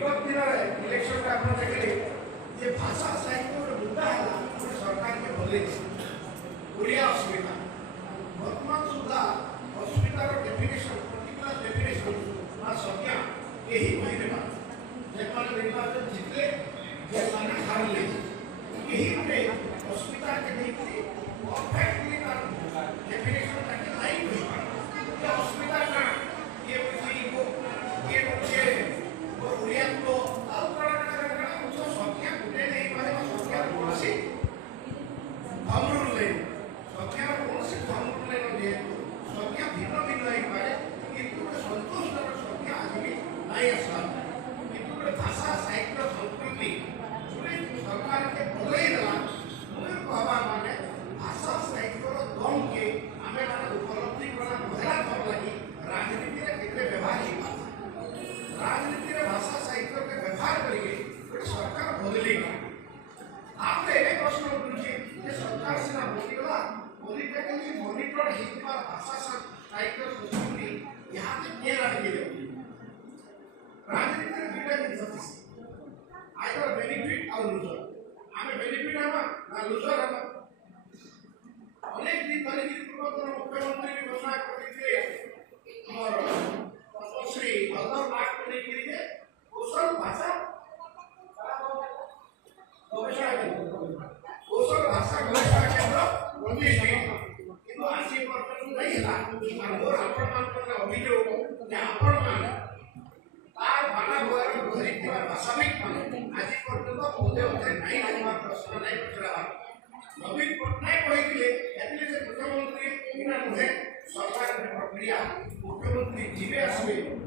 विगत दिन इलेक्शन आप देखिए भाषा साहित्य मुद्दा है सरकार के बदले ओडिया अस्मिता वर्तमान सुधा अस्मितार डेफिनेशन पर्टिकुलर डेफिनेशन संज्ञा यही कहने जेमाने निर्वाचन जितले जेमाने हारले यही में अस्मिता के देखिए परफेक्टली डेफिनेशन ताकि नहीं हुई ये अस्मिता का ये पृथ्वी को ये मुझे वो ओडिया को संख्या गुटे नहीं पारे संख्या कौन अमृत संख्या कौन संख्या संख्या भिन्न भिन्न नहीं पारे किंतु संतुष्ट संख्या आज भी नहीं आसला किंतु भाषा साहित्य संस्कृति सरकार के बदल देला मुझे कहवा माने भाषा साहित्य दम के आमे माने उपलब्धि करा पहला थर लगी राजनीति रे केते व्यवहार ही राजनीति रे भाषा साहित्य के व्यवहार करके सरकार बदली आपने एक प्रश्न पूछे कि सरकार से बोलीगला बोली के मॉनिटर हिस्सा भाषा साहित्य संस्कृति यहाँ से क्या लगे राजनीति में दुटा जिनिस आइदर बेनिफिट और लूजर हमें बेनिफिट हवा ना लूजर हवा अनेक दिन धरी पूर्वतन मुख्यमंत्री की घोषणा करते और पद्मश्री बल्लभ नाथ को लेकर कौशल भाषा कौशल भाषा गवेषणा केंद्र बंदी किंतु 80% नहीं है मोर आपण अभियोग आपण तार बाना गोर धरी भाषाविक आज पर्यटन महोदय नहीं आने प्रश्न नहीं पचरा नवीन पट्टनायक कहते मुख्यमंत्री बिना नुहे सरकार प्रक्रिया मुख्यमंत्री जीवे आसवे